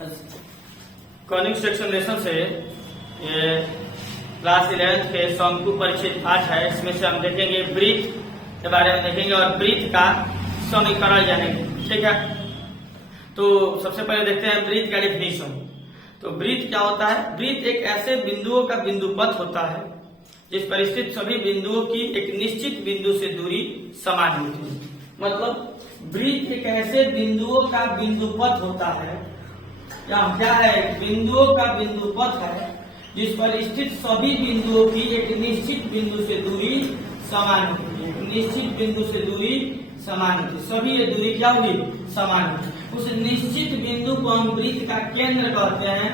Conic section lesson से ये class 11 के शंकु परिचित पाठ है। इसमें से हम देखेंगे वृत्त के बारे में देखेंगे और वृत्त का समीकरण जानेंगे। ठीक है, तो सबसे पहले देखते हैं वृत्त का डेफिनेशन। तो वृत्त क्या होता है? वृत्त एक ऐसे बिंदुओं का बिंदुपथ होता है जिस पर स्थित सभी बिंदुओं की एक निश्चित बिंदु से दूरी समान होती है। मतलब वृत्त एक ऐसे बिंदुओं का बिंदुपथ होता है, क्या है? बिंदुओं का बिंदुपथ है जिस पर स्थित सभी बिंदुओं की एक निश्चित बिंदु से दूरी समान होती है। निश्चित बिंदु से दूरी समान होती है, सभी ये दूरी क्या हुई? समान होती है। उस निश्चित बिंदु को हम वृत्त का केंद्र कहते हैं।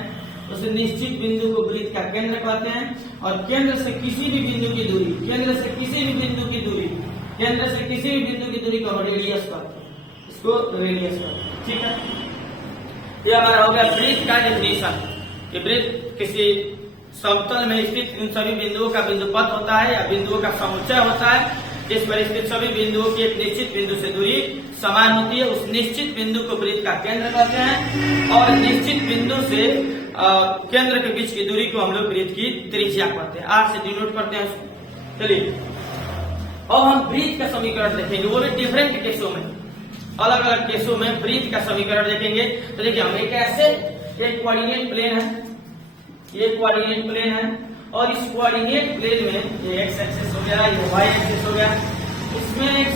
उस निश्चित बिंदु को वृत्त का केंद्र कहते हैं। और केंद्र से किसी भी बिंदु की दूरी, केंद्र से किसी भी बिंदु की दूरी, केंद्र से किसी भी बिंदु की दूरी को रेडियस कहते हैं। इसको रेडियस कहते हैं। ठीक है, ये हमारा हो गया वृत्त का डेफिनेशन कि वृत्त किसी समतल में स्थित इन सभी बिंदुओं का बिंदुपथ होता है या बिंदुओं का समुच्चय होता है जिस पर स्थित सभी बिंदुओं की एक निश्चित बिंदु से दूरी समान होती है। उस निश्चित बिंदु को वृत्त का केंद्र कहते हैं और निश्चित बिंदु से केंद्र के बीच की दूरी को हम लोग वृत्त की त्रिज्या कहते हैं। आज से डिनोट करते हैं। चलिए अब हम वृत्त का समीकरण देखेंगे, वो भी डिफरेंट केसों में, अलग अलग केसों में वृत्त का समीकरण देखेंगे। तो देखिए हम एक ऐसे एक कोऑर्डिनेट प्लेन है, ये कोऑर्डिनेट प्लेन है और इस कोऑर्डिनेट प्लेन में ये एक्स एक्सिस हो गया, ये वाई एक्सिस हो गया। इसमें एक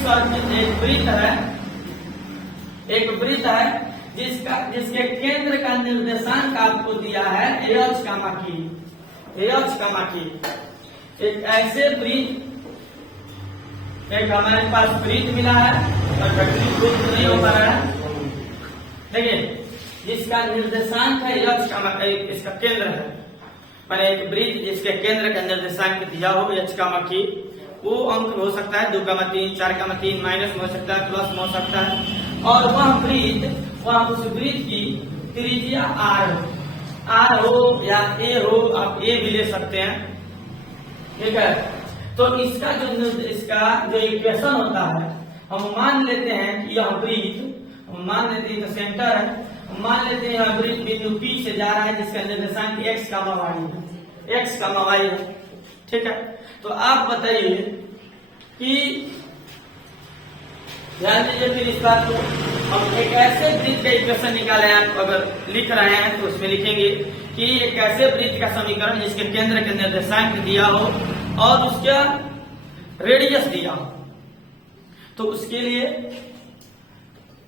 वृत्त है जिसके केंद्र का निर्देशांक आपको दिया है एच कामा की। एक ऐसे वृत्त, एक हमारे पास वृत्त मिला है और वृत्त नहीं हो पा रहा है। देखिए जिसका निर्देशांक है एच कामा, इसका केंद्र है, मैंने एक वृत्त जिसके केंद्र का निर्देशांक दिया हो एच कामा की, वो अंक हो सकता है 2, 3, 4, 3, माइनस में हो सकता है, प्लस में हो सकता है। और वह उस वृत्त की त्रिज्या आर हो या ए हो, आप ए भी ले सकते हैं। ठीक है, तो इसका जो इक्वेशन होता है, हम मान लेते हैं कि यह वृत्त, हम मान लेते हैं सेंटर है, मान लेते हैं यह वृत्त बिंदु P से जा रहा है जिसका निर्देशांक x, y है। ठीक है, तो आप बताइए कि ध्यान दीजिए फिर इस बात को। हम एक ऐसे वृत्त का इक्वेशन निकाले, आप अगर लिख रहे हैं तो उसमें लिखेंगे कि एक ऐसे वृत्त का समीकरण जिसके केंद्र के निर्देशांक दिया हो और उसका रेडियस दिया हो। तो उसके लिए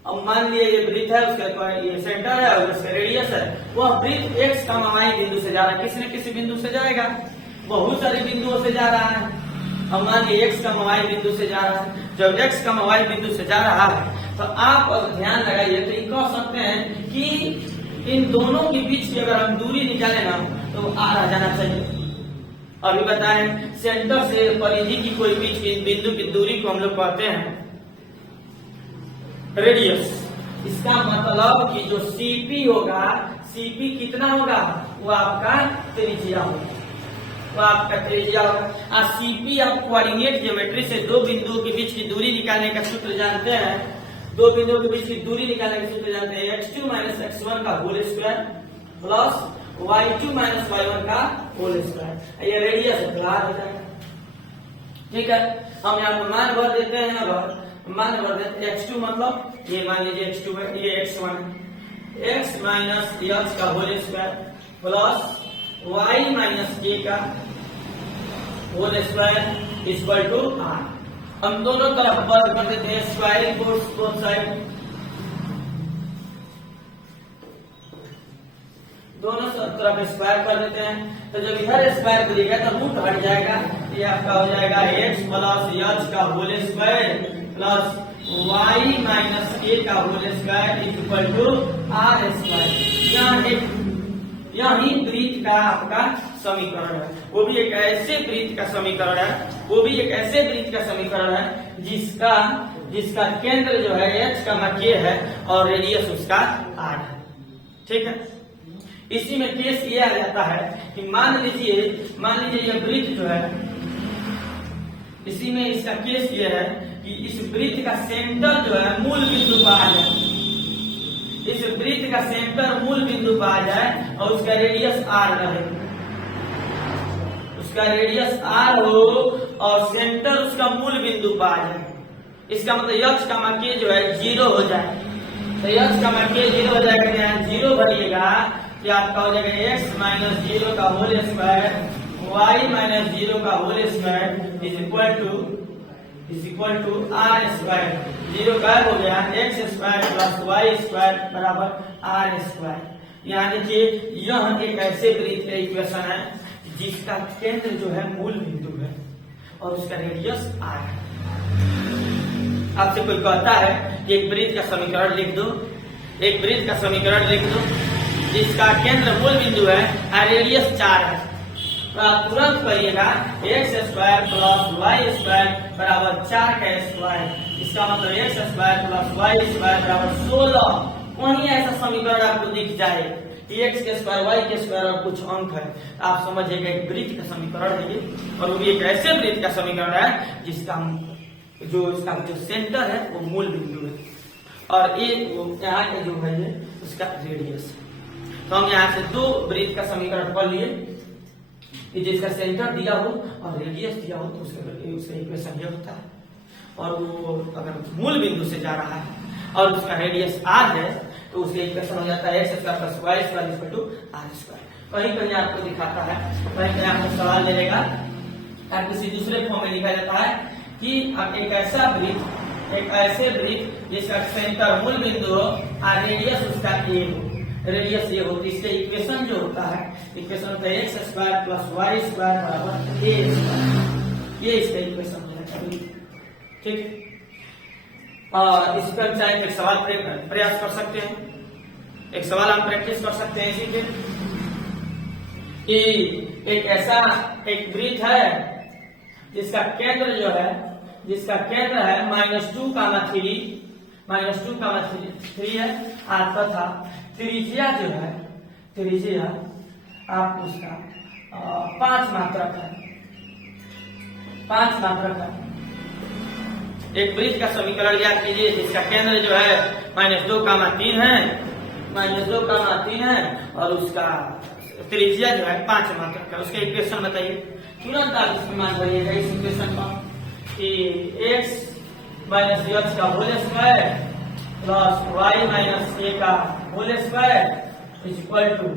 अब मान लिया ये वृत्त है, उसका ये सेंटर है और उसका रेडियस है। वह वृत्त x, y बिंदु से जा रहा है, किसी न किसी बिंदु से जाएगा, बहुत सारे बिंदुओं से जा रहा है। अब मान लीजिए x, y बिंदु से जा रहा है। जब x, y बिंदु से जा रहा है तो आप अगर ध्यान लगाइए तो कह सकते हैं कि इन दोनों के बीच की अगर हम दूरी निकाले ना तो r आ जाना चाहिए। अभी बताएं सेंटर से परिधि की कोई बीच की बिंदु की दूरी को हम लोग कहते हैं रेडियस। इसका मतलब कि जो CP होगा, CP कितना होगा? वो आपका त्रिज्या होगा, वो आपका त्रिज्या होगा। CP आप कोऑर्डिनेट ज्योमेट्री से दो बिंदुओं के बीच की दूरी निकालने का सूत्र जानते हैं। दो बिंदुओं के बीच की दूरी निकालने का सूत्र जानते हैं, x2 - x1 का whole square plus y2 - y1 का होल स्क्वायर। ये रेडियस है। ठीक है, हम यहाँ पर मान भर देते हैं। अगर मान भर देते हैं x2 मतलब ये मान लीजिए x2 है, ये x1 है, x माइनस h का whole square plus y minus k का whole square equal to r। हम दोनों तरफ वर्ग कर देते हैं, स्क्वायर बोथ साइड, दोनों तरफ स्क्वायर कर देते हैं। तो जब इधर स्क्वायर करिएगा तो रूट हट जाएगा, ये आपका हो जाएगा x प्लस h का whole square plus y minus k का whole square equal to r square. यही वृत्त का आपका समीकरण है। वो भी एक ऐसे वृत्त का समीकरण है जिसका केंद्र जो है h, k है और रेडियस उसका r है। ठीक है, इसी में केस ये आ जाता है कि मान लीजिए यह वृत्त जो है, इसी में इसका केस ये है कि इस वृत्त का सेंटर जो है मूल बिंदु पर आ जाए। इस वृत्त वृत्त का सेंटर मूल बिंदु पर आ जाए और उसका रेडियस आर रहे, उसका रेडियस आर हो और सेंटर उसका मूल बिंदु पर आ जाए, इसका मतलब यक्ष का मान जो है 0 हो जाए। तो यक्ष का मान 0 हो जाएगा, यहाँ 0 भरिएगा कि आपका हो जाएगा x माइनस 0 का होल स्क्वायर y माइनस 0 का whole square is equal to R square. 0 गायब हो गया, x square plus Y square बराबर आर स्क्वायर। यहाँ देखिए यह एक ऐसे वृत्त का इक्वेशन है जिसका केंद्र जो है मूल बिंदु है और उसका रेडियस आर है। आपसे कोई कहता है कि एक वृत्त का समीकरण लिख दो, एक वृत्त का समीकरण लिख दो जिसका केंद्र मूल बिंदु है और रेडियस 4 है, तो आप तुरंत करिएगा X square plus Y square बराबर 4 का स्क्वायर। इसका मतलब X square plus Y square बराबर 16। कहीं ऐसा समीकरण आपको दिख जाए कि एक्स के स्क्वायर वाई के स्क्वायर और कुछ अंक है, आप समझिएगा एक वृत्त का समीकरण है ये, और वो भी एक ऐसे वृत्त का समीकरण है जिसका जो सेंटर है वो मूल बिंदु है और ये यहाँ का जो है ये उसका रेडियस है। तो हम यहाँ से दो वृत्त का समीकरण पढ़ लिए कि जिसका सेंटर दिया हो और रेडियस दिया हो तो उसका इक्वेशन ये होता है, और वो अगर मूल बिंदु से जा रहा है और उसका रेडियस आर है तो उसका इक्वेशन हो जाता है X square plus Y square equal to R square. कहीं कहीं आपको दिखाता है, कहीं कहीं आपको सवाल दे देगा या किसी दूसरे फॉर्म में लिखा जाता है कि एक ऐसा वृत्त, एक ऐसे वृत्त जिसका सेंटर मूल बिंदु हो और रेडियस उसका ए हो, रेडियस ये होती है, इसका इक्वेशन जो होता है इक्वेशन होता है X square plus Y square बराबर ए स्क्वायर। ये इसका इक्वेशन हो जाता है, ठीक। और इस पर चाहे एक सवाल प्रयास कर सकते हैं, एक सवाल हम प्रैक्टिस कर सकते हैं इसी पे कि एक ऐसा एक वृत्त है जिसका केंद्र जो है, जिसका केंद्र है -2, -2, है तथा त्रिज्या जो है, त्रिज्या आप उसका 5 मात्रक है, 5 मात्रक है। एक वृत्त का समीकरण याद कीजिए जिसका केंद्र जो है -2, है, -2, है और उसका त्रिज्या जो है 5 मात्रक है। उसका इक्वेशन बताइए, तुरंत आप इसमें मान भरिएगा इस इक्वेशन का कि x माइनस x का whole square plus y minus a का whole square is equal to a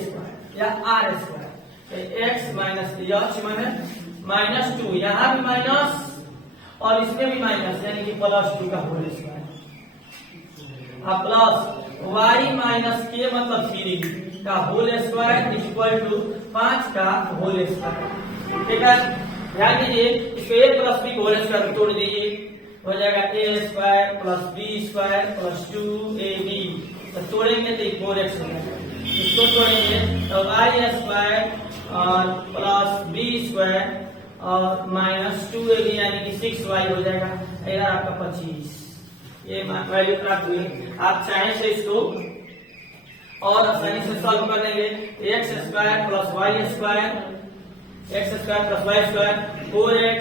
square या r square. x minus x माने -2, यहाँ भी माइनस और इसमें भी माइनस यानी कि +2 का whole square plus y minus k मतलब 3 का whole square is equal to 5 का होल स्क्वायर। ठीक है, ध्यान दीजिए इसको a प्लस b को होल स्क्वायर तोड़ दीजिए, हो जाएगा a square plus b square plus 2ab, तो तोड़ेंगे तो 4x हो जाएगा। इसको तोड़ेंगे तो y स्क्वायर और प्लस b स्क्वायर और -2ab यानी कि 6y हो जाएगा। इधर आपका 25 ये वैल्यू प्राप्त हुई। आप चाहें से इसको और आसानी से सॉल्व कर लेंगे। X square plus Y square, X square plus Y square 4x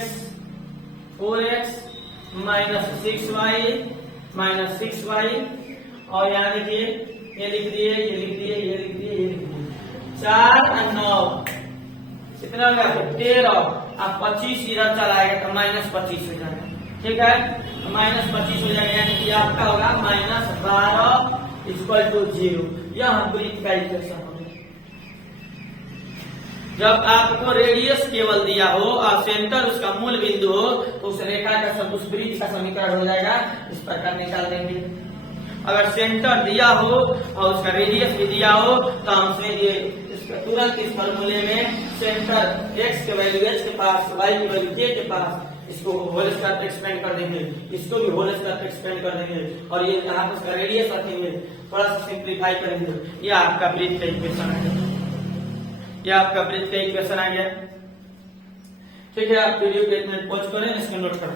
minus 6y और यहाँ देखिए ये लिख दिए, ये लिख दिए, ये लिख दिए, ये लिख दिए 4 और 9 कितना होगा 13। आप 25 इधर चलाएगा तो -25 हो जाएगा। ठीक है, -25 हो जाएगा यानी कि आपका होगा -12 इक्वल टू 0। यह वृत्त का इक्वेशन हो गया। जब आपको रेडियस केवल दिया हो और सेंटर उसका मूल बिंदु हो तो उस रेखा का उस वृत्त का समीकरण हो जाएगा इस प्रकार निकाल देंगे। अगर सेंटर दिया हो और उसका रेडियस भी दिया हो तो हम तुरंत इस फॉर्मूले में सेंटर x के वैल्यू h के पास, y की वैल्यू j के पास, इसको होल स्क्वायर पे एक्सपेंड कर देंगे, इसको भी होल स्क्वायर पे एक्सपेंड कर देंगे और ये यहाँ पर उसका रेडियस रखेंगे, थोड़ा सा सिंप्लीफाई करेंगे। ये आपका वृत्त का इक्वेशन आ गया, ये आपका वृत्त का इक्वेशन आ गया। ठीक है, आप वीडियो को 1 मिनट पॉज करें, इसको नोट करें।